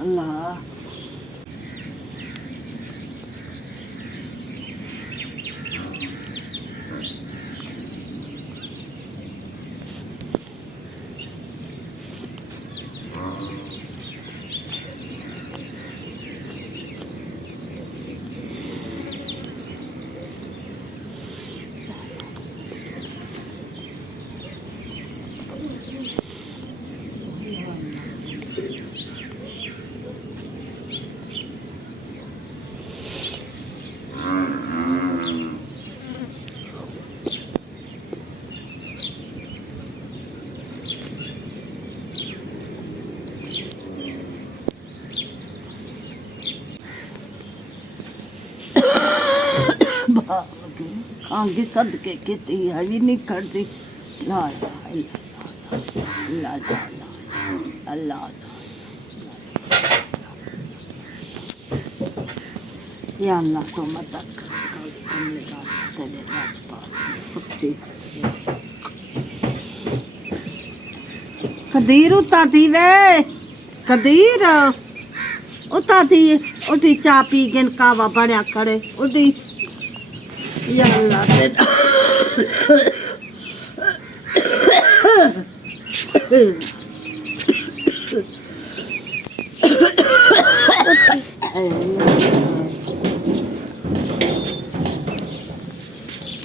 اللہ آگے صدقے کہتی ہے بھی نہیں کرتی لا الہ الا اللہ اللہ یا اللہ تو مدد سب سے قدیر اتا تھی وے قدیر اتا تھی اٹھی چاہ پی گن کعوہ بڑیا کرے اٹھی یا اللہ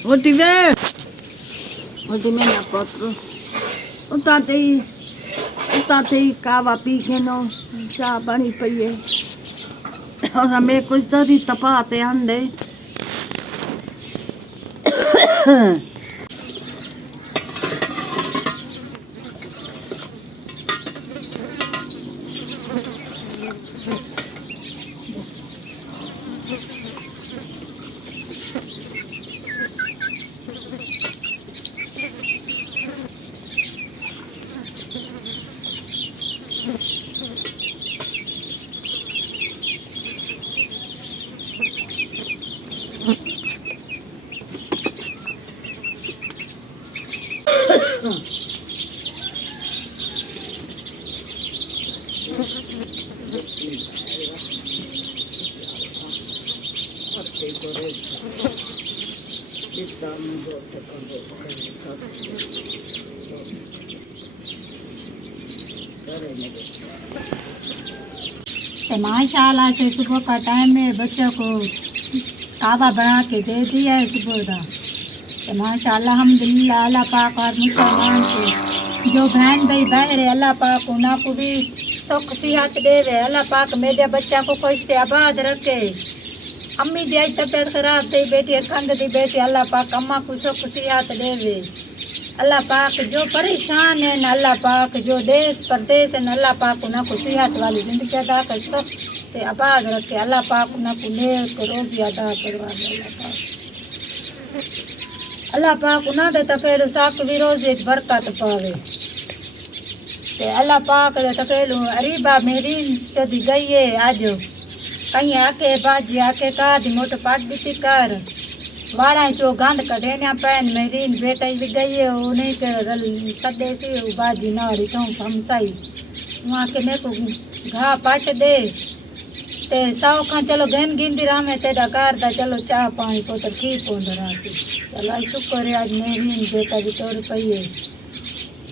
اٹھی وے اٹھی میں نہ پتر اتا تھی کعوہ پی گنو چاہ بنی پئی ہے اور ہمیں کچھ دری تپاتے اندے ماشاء اللہ سے صبح کا ٹائم میں بچوں کو کعوہ بنا کے دے دیا ہے صبح کا تو ماشاءاللہ الحمدللہ اللہ پاک اور مسلمان کو جو بہن بھائی بہن رہے اللہ پاک انہاں کو بھی سکھ صحت دے وے اللہ پاک میرے بچہ کو خوش تے آباد رکھے امی دی آج طبیعت خراب تھی بیٹی کھنگ دی بیٹی اللہ پاک اماں کو سکھ صحت دے وے اللہ پاک جو پریشان ہیں اللہ پاک جو دیس پردیس ہیں اللہ پاک انہاں کو صحت والی زندگی عطا کر سکھ تے آباد رکھے اللہ پاک انہاں کو نیک روزی عطا کروا دے اللہ پاک انہاں دے تفیلو ساک بھی روزی برکت پاوے تے اللہ پاک دے تفیلو عریبہ مہرین شدی گئی ہے آج کہیں آکے باجی آکے کا دی موٹو پاٹ بیتی کر واڑا جو گند کڈینیا پین مہرین بیٹا بھی گئی ہے وہ نہیں کہ سدے سی وہ باجی ناری تو ہمسائی وہاں کے میرے کو گھا پٹ دے تے ساو کھان چلو گین گیندی رامے تیرا گار دا چلو چاہ پانی پوتر کی پوند راسی چلو آج شکر ہے آج مہرین بیٹا بھی توڑ پئیے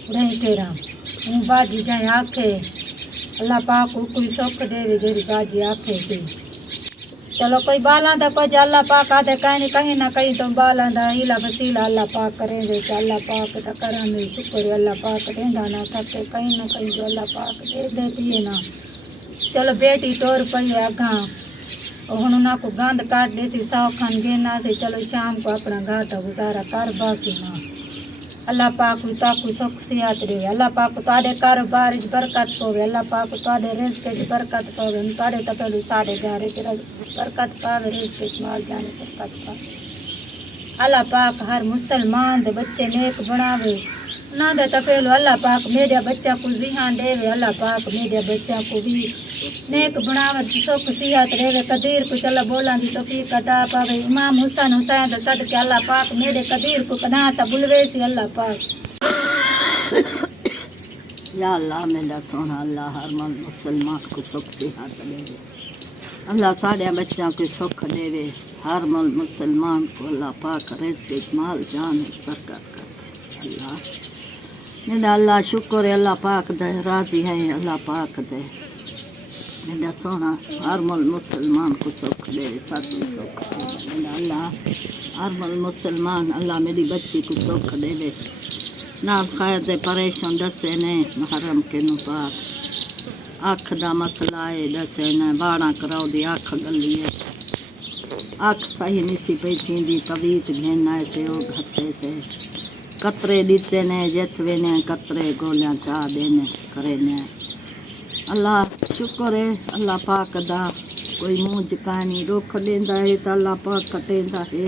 رہیں کے رام ہوں باجی جائیں آکھے اللہ پاک کو کوئی سکھ دے وے جیری باجی آکھے سی چلو کوئی بالاں دا کچھ اللہ پاک آدھے کہیں نہ کہیں تو بالاں دا ہیلا وسیلہ اللہ پاک کرے دے کہ اللہ پاک دا کرم میں شکر ہے اللہ پاک دیندا نہ تھکے کہیں نہ کہیں جو اللہ پاک دے دے پیے نا چلو بیٹی ٹور پئی اگاں ہن انہاں کو گند کاٹ دے سی ساو کھان گینا سی چلو شام کو اپنا گھاٹا گزارا کر باسی نا اللہ پاک تاکو سکھ صحت دے اللہ پاک تواڈے کاروبار وچ برکت پاوے اللہ پاک تواڈے رزق وچ برکت پاوے تواڈے تے پہلو ساڈے گھر وچ برکت پاوے رزق وچ مال جان برکت پاوے اللہ پاک ہر مسلمان دے بچے نیک بناوے نہ دے تے پہلو اللہ پاک میرے بچہ کو ذہن دے وے اللہ پاک میرے بچہ کو بھی نیک بناوے سکھ صحت دے قدیر کو چلو بولاں دی توفیق عطا پاوے امام حسین دا صدقے اللہ پاک میرے قدیر کو کنا تا بلوے سی اللہ پاک یا اللہ میرا سونا اللہ ہر من مسلمان کو سکھ صحت دے وے اللہ ساڑے بچوں کو سکھ دے وے ہر من مسلمان کو اللہ پاک رزق وچ مال جان برکت کر دے اللہ میرا اللہ شکر ہے اللہ پاک دے راضی ہے اللہ پاک دے میرا سونا ہر مل مسلمان کو سکھ دے سب سکھ دے میرا اللہ ہر مل مسلمان اللہ میری بچی کو سکھ دے وے نال خیر دے پریشان دسے نے محرم کے نو پاک اکھ دا مسئلہ ہے دسے نے باڑا کراؤ دی اکھ گلی ہے اکھ صحیح نہیں سی پئی تھیندی طبیعت گھنا سے او گھتے سے قطرے دیتے نے جتوے نے قطرے گولیاں چاہ دینے کرے نے اللہ شکر ہے اللہ پاک دا کوئی منہ چکانی رکھ دیندا ہے تو اللہ پاک کٹیندا ہے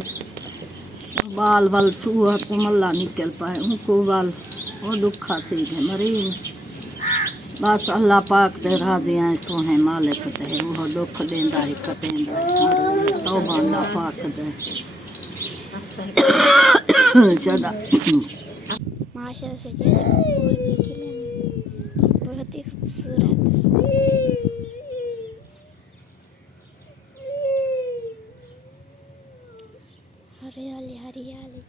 بال وال چوہا کو ملا نکل پائے ان کو بال وہ دکھا تھی گئے مرین بس اللہ پاک دے راضی ہیں سونے مالک دے وہ دکھ دیندا ہے کٹیندا ہے توبہ اللہ پاک دے چدا ماشاء سے پھول بھی کھلے بہت ہی خوبصورت ہریالی ہریالی